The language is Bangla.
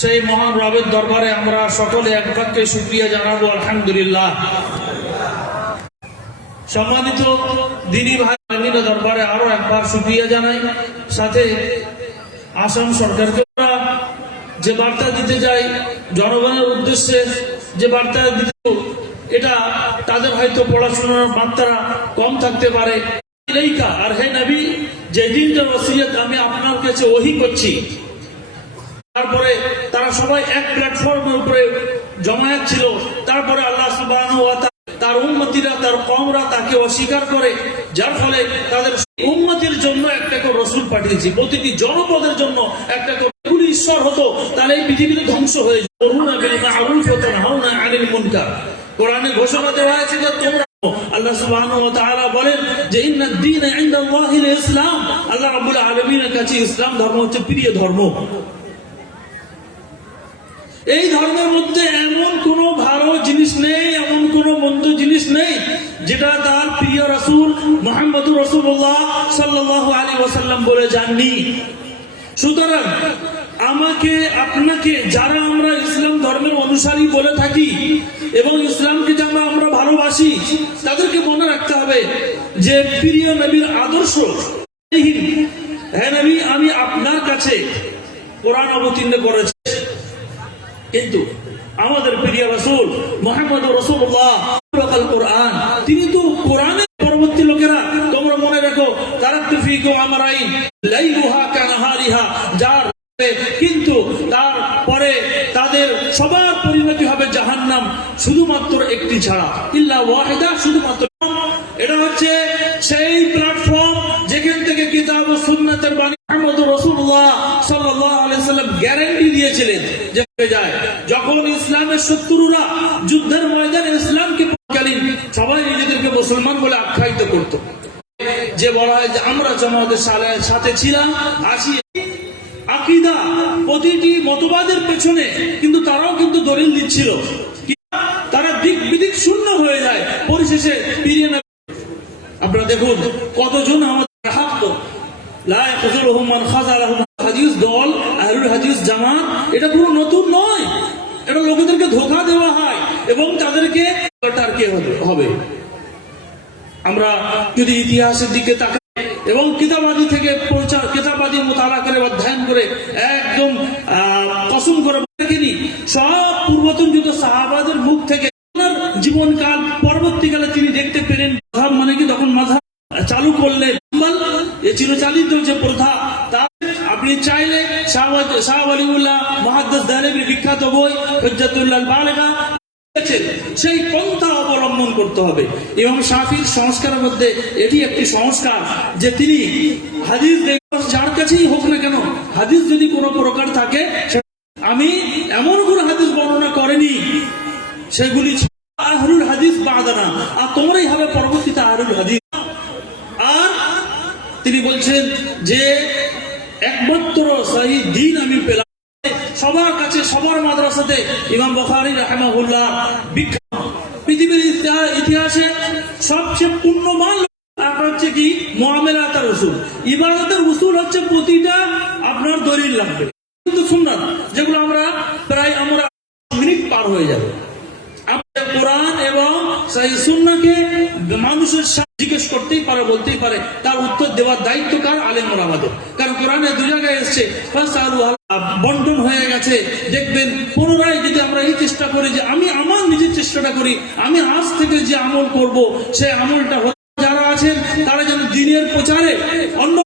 সেই মহান রবের দরবারে আমরা সকলে এক বাক্যে শুকরিয়া জানাবো, আলহামদুলিল্লাহ। সম্মানিত দিনী ভাই বোনেদের দরবারে আরো একবার শুকরিয়া জানাই। সাথে আসাম সরকারকে যে বার্তা দিতে যাই জনগণের উদ্দেশ্যে, যে বার্তা দিতে, এটা তাদের হয়তো পড়াশোনার মাত্রা কম থাকতে পারে। আর হে নবী, যে দিনটার ওসিয়ত আমি আপনার কাছে ওহী করছি, তারপরে তারা সবাই এক প্ল্যাটফর্মের উপরে জমায়েত ছিল। তারপরে আল্লাহ সুবহানাহু ওয়া তাআলা তার উম্মতিরা, তার কওমরা তাকে অস্বীকার করে, যার ফলে তাদের উম্মতের জন্য একটা করে রাসূল পাঠিয়েছি, প্রতিটি জনপদের জন্য একটা করে। যদি ঈশ্বর হতো তাহলে এই পৃথিবীতে ধ্বংস হয়ে যেত। কোরআনে ঘোষণা দেওয়া হয়েছে যে তোমরা, আল্লাহ সুবহানাহু ওয়া তাআলা বলেন যে ইন্নাদ দীন ইনদাল্লাহিল ইসলাম, আল্লাহ রাব্বুল আলামিনের কাছে ইসলাম ধর্ম হচ্ছে প্রিয় ধর্ম। এই ধর্মের মধ্যে এমন কোন ভালো জিনিস নেই, এমন কোন মন্দ জিনিস নেই যেটা তার প্রিয় রাসূল মুহাম্মদুর রাসূলুল্লাহ সাল্লাল্লাহু আলাইহি ওয়াসাল্লাম বলে যাননি। সুতরাং আমাকে আপনাকে, যারা আমরা ইসলাম ধর্মের অনুসারী বলে থাকি এবং ইসলামকে যারা আমরা ভালোবাসি, তাদেরকে মনে রাখতে হবে যে প্রিয় নবীর আদর্শ, হে নবী আমি আপনার কাছে কোরআন অবতীর্ণ করেছি, কিন্তু আমাদের প্রিয় রাসূল মুহাম্মদুর রাসূলুল্লাহ কোরআন, তিনি তো কোরআনের পরবর্তী লোকেরা, তোমরা মনে রাখো তারাকতু ফীকুম আমরাইন লাইলুহা কানাহারিহা, যার কিন্তু তারপরে তাদের সবার পরিণতি হবে জাহান্নাম, শুধুমাত্র একটি ছাড়া, ইল্লা ওয়াহিদা, শুধুমাত্র। এটা হচ্ছে সেই প্ল্যাটফর্ম যেখান থেকে কিতাব ও সুন্নাতের বাণী মুহাম্মদুর রাসূলুল্লাহ সাল্লাল্লাহু আলাইহি ওয়াসাল্লাম গ্যারান্টি দিয়েছিলেন যে যায় যখন ইসলামের শত্রুরা যুদ্ধের ময়দানে ইসলামকে পক্ষকালীন সবাই নিজেদেরকে মুসলমান বলে আখ্যায়িত করত, যে বলা হয় যে আমরা জামাতের সাথে ছিলাম, আছি। আকীদা প্রতিটি মতবাদের পেছনে কিন্তু তারাও কিন্তু দলিল দিচ্ছিল, তারা দিক বিদিক শূন্য হয়ে যায়, পরিশেষে ফিরিয়ে না। আপনারা দেখুন কতজন আমাদের হাক্ক লা ইয়াখযুরুহুম মান খাযালাহুম, হাদিস দল, আহলুল হাদিস জামাত, এটা কোনো নতুন নয়। এটা লোকদেরকে ধোঁকা দেওয়া হয় এবং তাদেরকে টার্কে হবে। আমরা যদি ইতিহাসের দিকে তাকাই এবং কিতাবাদি থেকে কিতাবাদি মোতালা করে অধ্যয়ন করে একদম কসম করে দেখিনি, সব পূর্বতন যুদ্ধ সাহাবাদের মুখ থেকে জীবনকাল পরবর্তীকালে তিনি দেখতে পেলেন মাযহাব মানে কি, তখন মাযহাব চালু করলেন, এই চিরচালিত যে প্রথা, তা আপনি চাইলে শাহ ওয়ালিউল্লাহ মুহাদ্দিস দেহলভীর বিখ্যাত বই হুজ্জাতুল বালিগা, সেই পন্থা অবলম্বন করতে হবে। এবং শাফির সংস্কারের মধ্যে এটি একটি সংস্কার যে তিনি হাদিস, যার কাছেই হোক না কেন, হাদিস যদি কোনো প্রকার থাকে, আমি এমন কোনো হাদিস বর্ণনা করেনি সেগুলি আহলুল হাদিস বাদানা, আর তোমরাই হবে পরবর্তীতে আহলুল হাদিস। আর তিনি বলছেন যে একমাত্র সহি দ্বীন আমি পেলাম সবার কাছে, সবার মাদ্রাসাতে। ইমাম বুখারী রাহিমাহুল্লাহ বিখ্যাত, পৃথিবীর ইতিহাসে সবচেয়ে পুণ্যমান হচ্ছে কি মুআমালাতের উসুল, ইবাদতের উসুল হচ্ছে প্রতিটা আপনার দলিল লাগবে, কিন্তু সুন্নাত যেগুলো আমরা প্রায় আমরা মিনিট পার হয়ে যাবে। আমরা কোরআন এবং সহিহ সুন্নাহকে মানুষের জিজ্ঞেস করতেই পারে, বলতেই পারে, তার উত্তর দেওয়ার দায়িত্ব কার? আলেমরা আমাদের। কারণ কোরআনে দু জায়গায় এসছে বন্টন হয়ে গেছে। দেখবেন পুনরায় যদি আমরা এই চেষ্টা করি যে আমি আমার নিজের চেষ্টাটা করি, আমি আজ থেকে যে আমল করব সেই আমলটা যারা আছেন তারা যেন দ্বীনের প্রচারে অন্য